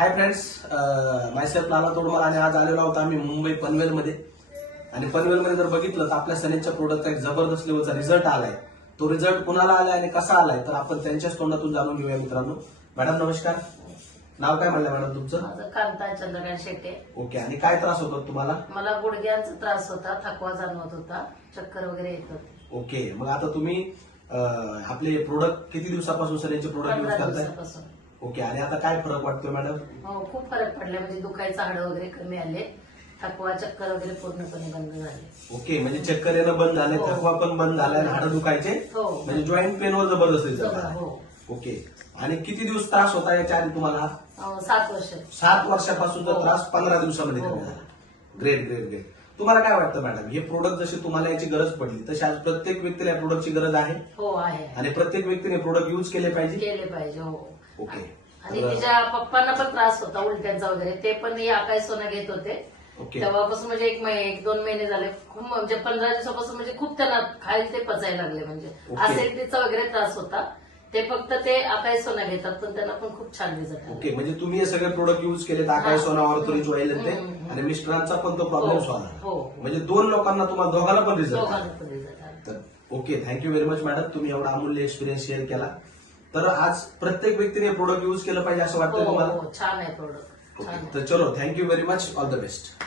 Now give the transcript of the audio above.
Hi friends myself लाला तोडमल आणि आज आलेलो आहोत आम्ही मुंबई पनवेलमध्ये. आणि पनवेलमध्ये जर बघितलं तर आपल्या सनेजच्या प्रोडक्टचा एक जबरदस्त लेवलचा रिझल्ट आलाय. तो रिझल्ट कुणाला आलाय आणि कसा आलाय तर आपण त्यांच्याच तोंडातून जाणून घेऊया मित्रांनो. मॅडम नमस्कार. नाव काय म्हणलं मॅडम तुमचं? माझं कांता चंद्रकांत शेट्टे. ओके आणि काय त्रास होतो तुम्हाला? मला गुडघ्यांचा त्रास होता थकवा जाणवत होता चक्कर वगैरे येत होते. ओके मग आता तुम्ही अं, आपले प्रोडक्ट किती दिवसापासून सनेजचे प्रोडक्ट यूज करताय? दिवसापासून. ओके आणि आता काय फरक वाटतोय मॅडम? हो खूप फरक पडला म्हणजे दुखायचं हाड वगैरे कमी आले. थकवा चक्कर वगैरे पूर्णपणे बंद झाले. ओके म्हणजे चक्कर येणं बंद झालंय हो. थकवा पण बंद झालाय आणि हाडं दुखायचे? हो. म्हणजे जॉईंट पेनवर जबरदस्त result हो. आलाय. ओके आणि किती दिवस त्रास होता याच्या आधी तुम्हाला? सात वर्ष. सात वर्षापासूनचा हो. त्रास पंधरा दिवसामध्ये हो. कमी झाला. ग्रेट ग्रेट ग्रेट तुम्हाला काय वाटतं मॅडम? हे प्रोडक्ट जशी तुम्हाला याची गरज पडली तशी आज प्रत्येक व्यक्तीला या प्रोडक्टची गरज आहे? हो आहे. आणि प्रत्येक व्यक्तीने प्रोडक्ट युज केले पाहिजे? केले पाहिजे हो. ओके. आणि तिच्या पप्पांना पण त्रास होता उलट्यांचा वगैरे. ते पण या काय सोनं घेत होते. ओके. तेव्हापासून म्हणजे एक महिने एक दोन महिने झाले. खूप म्हणजे पंधरा दिवसापासून म्हणजे खूप त्यांना खायला ते पचायला लागले म्हणजे. ओके. असेटीचा वगैरे त्रास होता. ते फक्त ते आकाय सोना घेतात पण त्यांना पण खूप छान रिझल्ट आला. ओके म्हणजे तुम्ही हे सगळे प्रोडक्ट युज केले आकाश हा. सोना ऑर्थोरिच ऑइल ते हम्म, हम्म. आणि मिस्टरांचा पण तो प्रॉब्लेम हो, सॉल्व्ह झाला. हो. म्हणजे दोन लोकांना तुम्हाला दोघांना पण रिझल्ट दोघांना पण रिझल्ट आला तर okay thank you very much madam तुम्ही एवढा अमूल्य एक्सपिरियन्स शेअर केला. तर आज प्रत्येक व्यक्तीने प्रोडक्ट युज केलं पाहिजे असं हो वाटतं तुम्हाला? हो छान आहे प्रोडक्ट छान ओके आहे. तर चलो thank you very much all the best